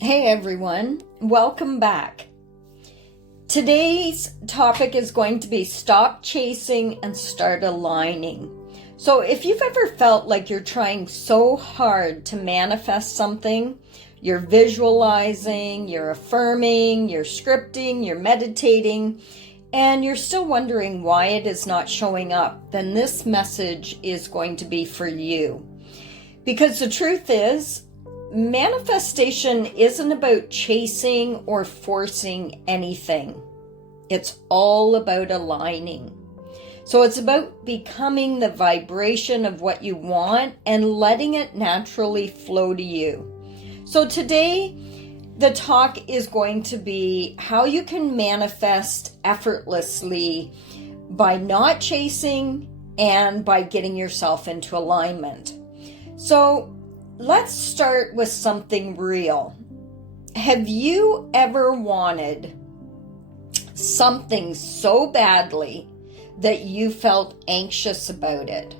Hey everyone, welcome back. Today's topic is going to be stop chasing and start aligning. So if you've ever felt like you're trying so hard to manifest something, you're visualizing, you're affirming, you're scripting, you're meditating, and you're still wondering why it is not showing up, then this message is going to be for you. Because the truth is, manifestation isn't about chasing or forcing anything. It's all about aligning. So it's about becoming the vibration of what you want and letting it naturally flow to you. So today, the talk is going to be how you can manifest effortlessly by not chasing and by getting yourself into alignment. So let's start with something real. Have you ever wanted something so badly that you felt anxious about it?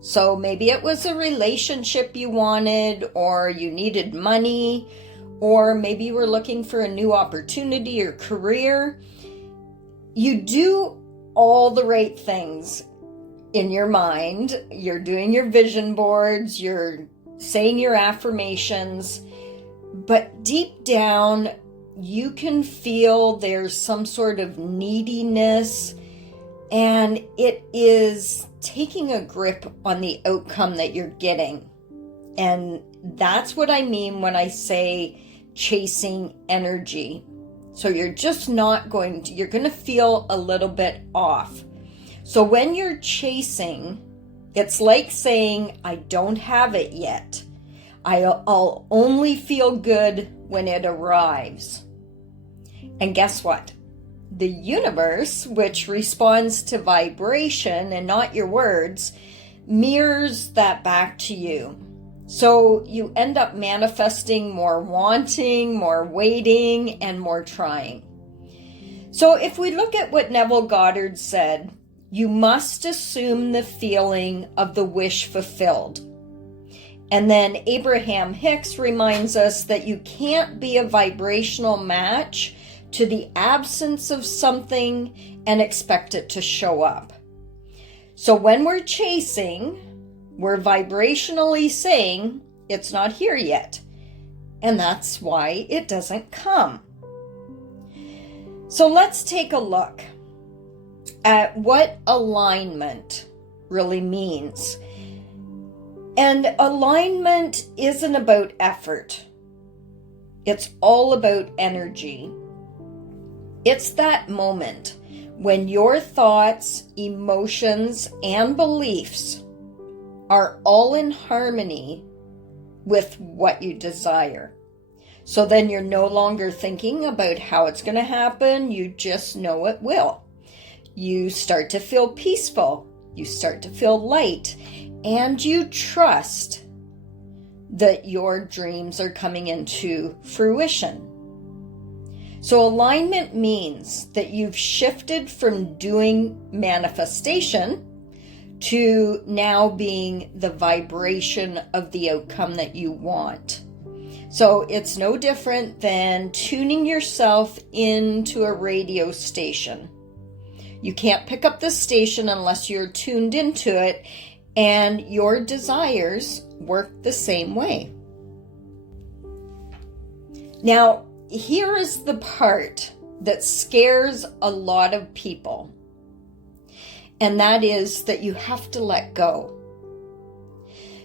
So maybe it was a relationship you wanted, or you needed money, or maybe you were looking for a new opportunity or career. You do all the right things in your mind. You're doing your vision boards, you're saying your affirmations, but deep down you can feel there's some sort of neediness, and it is taking a grip on the outcome that you're getting. And that's what I mean when I say chasing energy. So you're just not going to, you're going to feel a little bit off. So when you're chasing, it's like saying, I don't have it yet. I'll only feel good when it arrives. And guess what? The universe, which responds to vibration and not your words, mirrors that back to you. So you end up manifesting more wanting, more waiting, and more trying. So if we look at what Neville Goddard said, you must assume the feeling of the wish fulfilled. And then Hicks reminds us that you can't be a vibrational match to the absence of something and expect it to show up. So when we're chasing, we're vibrationally saying it's not here yet. And that's why it doesn't come. So let's take a look at what alignment really means. And alignment isn't about effort. It's all about energy. It's that moment when your thoughts, emotions, and beliefs are all in harmony with what you desire. So then you're no longer thinking about how it's going to happen. You just know it will. You start to feel peaceful. You start to feel light. And you trust that your dreams are coming into fruition. So alignment means that you've shifted from doing manifestation to now being the vibration of the outcome that you want. So it's no different than tuning yourself into a radio station. You can't pick up the station unless you're tuned into it, and your desires work the same way. Now, here is the part that scares a lot of people, and that is that you have to let go.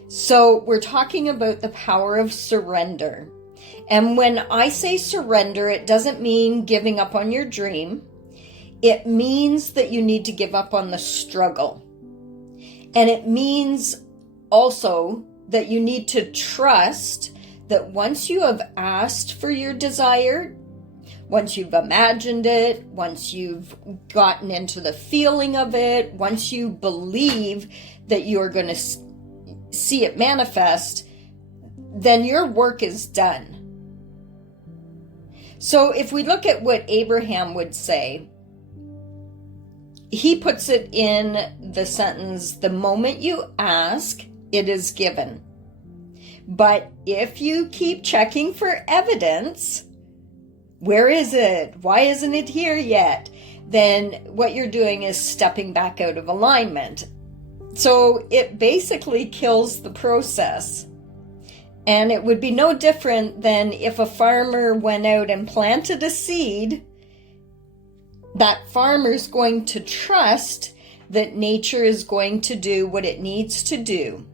So we're talking about the power of surrender. And when I say surrender, it doesn't mean giving up on your dream. It means that you need to give up on the struggle. And it means also that you need to trust that once you have asked for your desire, once you've imagined it, once you've gotten into the feeling of it, once you believe that you're going to see it manifest, then your work is done. So if we look at what Abraham would say, he puts it in the sentence, the moment you ask, it is given. But if you keep checking for evidence, where is it? Why isn't it here yet? Then what you're doing is stepping back out of alignment. So it basically kills the process. And it would be no different than if a farmer went out and planted a seed. That farmer's going to trust that nature is going to do what it needs to do.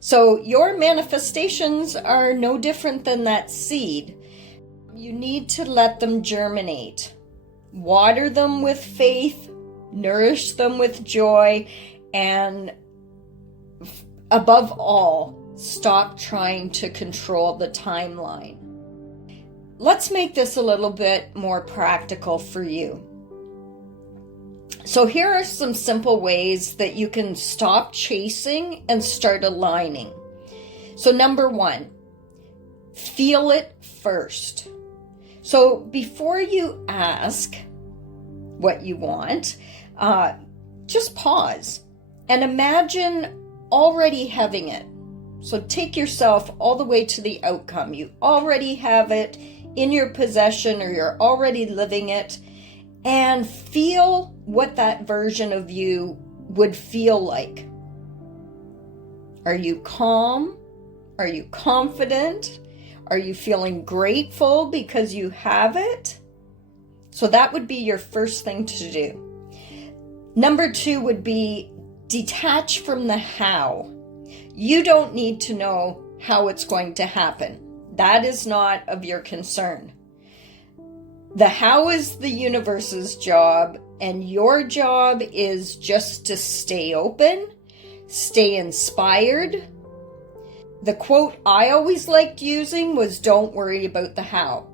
So your manifestations are no different than that seed. You need to let them germinate. Water them with faith, nourish them with joy, and above all, stop trying to control the timeline. Let's make this a little bit more practical for you. So here are some simple ways that you can stop chasing and start aligning. So number 1, feel it first. So before you ask what you want, just pause and imagine already having it. So take yourself all the way to the outcome. You already have it in your possession, or you're already living it, and feel what that version of you would feel like. Are you calm? Are you confident? Are you feeling grateful because you have it? So that would be your first thing to do. Number 2 would be detach from the how. You don't need to know how it's going to happen. That is not of your concern. The how is the universe's job, and your job is just to stay open, stay inspired. The quote I always liked using was, "Don't worry about the how."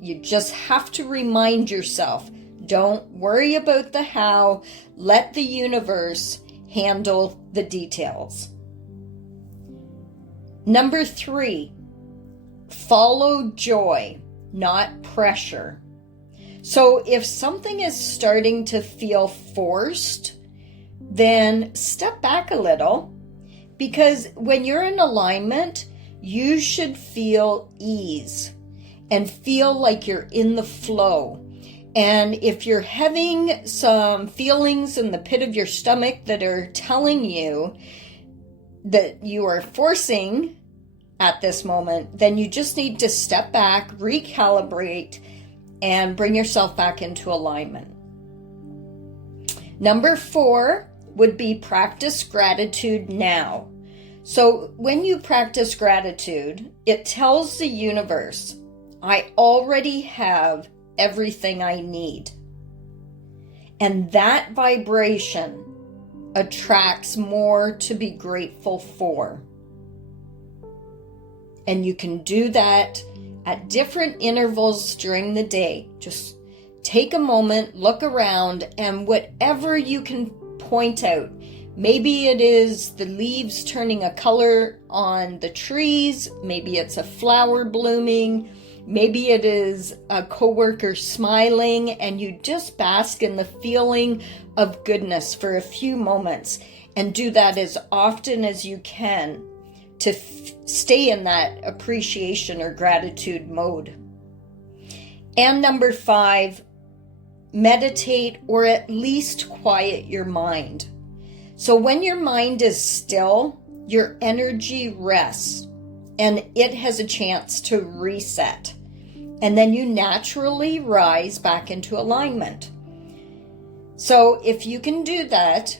You just have to remind yourself, don't worry about the how, let the universe handle the details. Number 3, follow joy, not pressure. So if something is starting to feel forced, then step back a little, because when you're in alignment, you should feel ease and feel like you're in the flow. And if you're having some feelings in the pit of your stomach that are telling you that you are forcing at this moment, then you just need to step back, recalibrate, and bring yourself back into alignment. Number 4 would be practice gratitude now. So when you practice gratitude, it tells the universe, I already have everything I need. And that vibration attracts more to be grateful for. And you can do that at different intervals during the day. Just take a moment, look around, and whatever you can point out. Maybe it is the leaves turning a color on the trees. Maybe it's a flower blooming. Maybe it is a coworker smiling, and you just bask in the feeling of goodness for a few moments, and do that as often as you can to stay in that appreciation or gratitude mode. And number 5, meditate or at least quiet your mind. So when your mind is still, your energy rests and it has a chance to reset. And then you naturally rise back into alignment. So if you can do that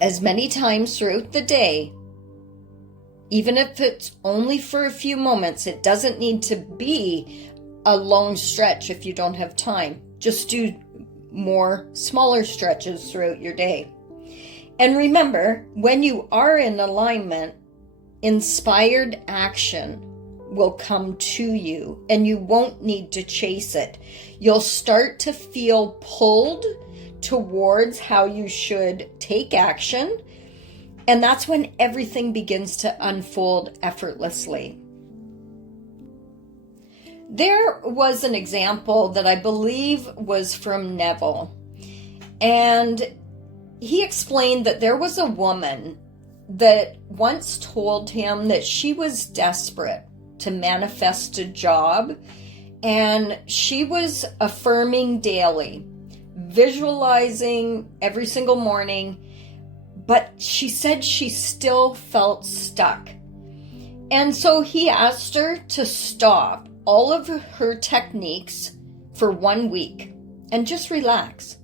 as many times throughout the day, even if it's only for a few moments, it doesn't need to be a long stretch if you don't have time. Just do more smaller stretches throughout your day. And remember, when you are in alignment, inspired action will come to you and you won't need to chase it. You'll start to feel pulled towards how you should take action. And that's when everything begins to unfold effortlessly. There was an example that I believe was from Neville. And he explained that there was a woman that once told him that she was desperate to manifest a job, and she was affirming daily, visualizing every single morning, but she said she still felt stuck. And so he asked her to stop all of her techniques for 1 week and just relax.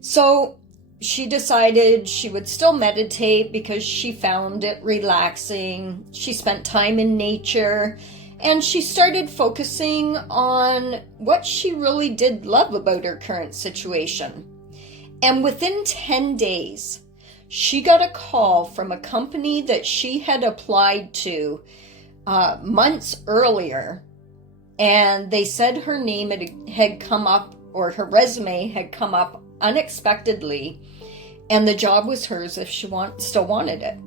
So she decided she would still meditate because she found it relaxing. She spent time in nature, and she started focusing on what she really did love about her current situation. And within 10 days, she got a call from a company that she had applied to months earlier, and they said her name had come up, or her resume had come up unexpectedly, and the job was hers if she still wanted it.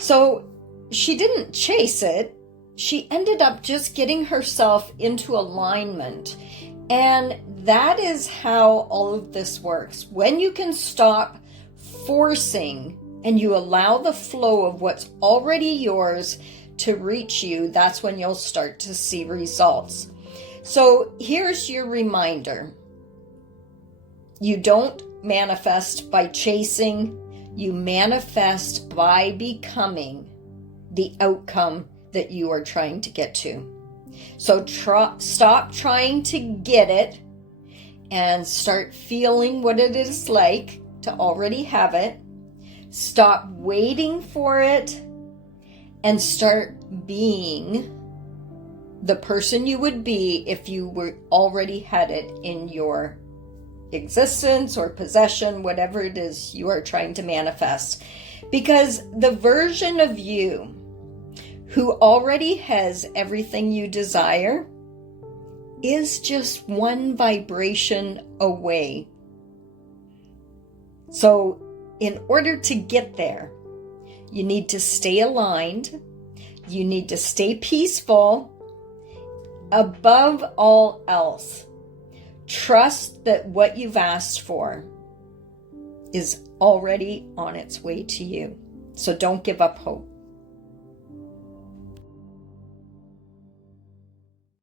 So she didn't chase it. She ended up just getting herself into alignment. And that is how all of this works. When you can stop forcing and you allow the flow of what's already yours to reach you, that's when you'll start to see results. So here's your reminder. You don't manifest by chasing. You manifest by becoming the outcome that you are trying to get to. So stop trying to get it and start feeling what it is like to already have it. Stop waiting for it and start being the person you would be if you were already had it in your existence or possession, whatever it is you are trying to manifest. Because the version of you who already has everything you desire is just one vibration away. So in order to get there, you need to stay aligned. You need to stay peaceful. Above all else, trust that what you've asked for is already on its way to you. So don't give up hope.